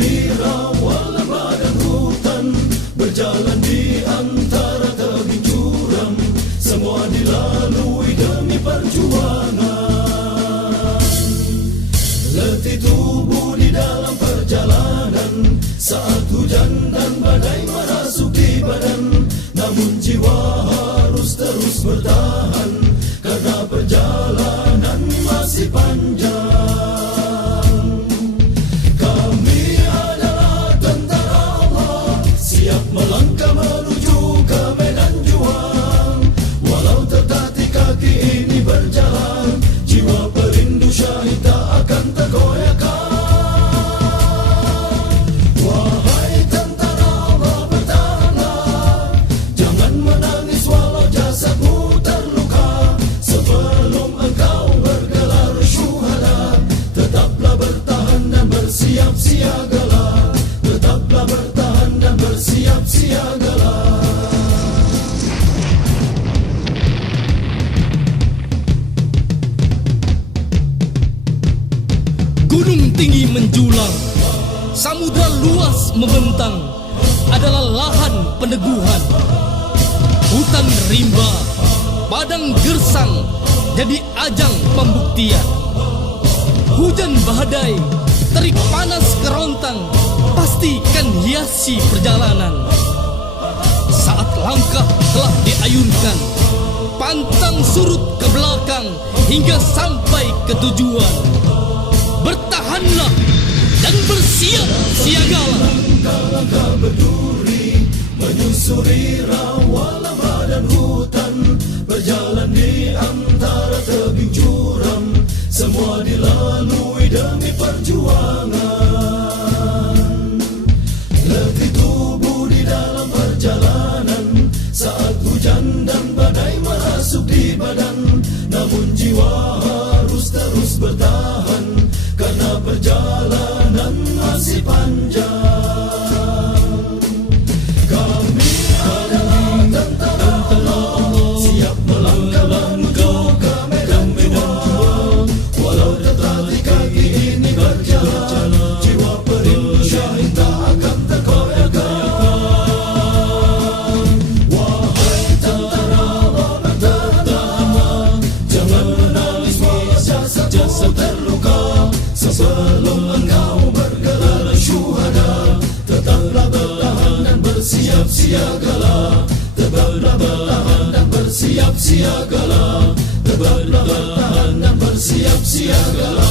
menyusuri rawa dan hutan, berjalan di antara tebing curam, semua dilalui demi perjuangan. Letih tubuh di dalam perjalanan, saat hujan dan badai merasuki badan, namun jiwa harus terus bertahan, karena perjalanan masih panjang. Kami adalah tentara Allah, siap melangkah menuju ke medan juang. Walau tertatih kaki ini berjalan, jiwa perindu syahid tak akan tergoyahkan. Wahai tentara Allah, bertahanlah, jangan menangis walau jasadmu terluka. Sebelum engkau bergelar syuhada, tetaplah bertahan dan bersiap siagalah. Tetaplah bertahan dan bersiap siagalah. Gunung tinggi menjulang, samudra luas membentang, adalah lahan peneguhan. Hutan rimba, padang gersang, jadi ajang pembuktian. Hujan badai, terik panas kerontang, pastikan hiasi perjalanan. Saat langkah telah diayunkan, pantang surut ke belakang hingga sampai ke tujuan. Bertahanlah dan bersiap siagalah. Langkah berduri, menyusuri rawa dan hutan, berjalan di antara tebing curam, semua dilalui demi perjuangan. Letih tubuh di dalam perjalanan, saat hujan dan badai merasuk di badan, namun jiwa harus terus bertahan, karena perjalanan masih panjang. Kami adalah tentara Allah, siap melangkah menuju ke medan juang. Walau tertatih kaki ini berjalan, jiwa perindu syahid tak akan tergoyahkan. Wahai tentara Allah, bertahanlah, jangan menangis walau jasad terluka. Sebelum engkau bergelar syuhada, tetaplah bertahan dan bersiap siagalah. Tetaplah bertahan dan bersiap siagalah. Tetaplah bertahan dan bersiap siagalah.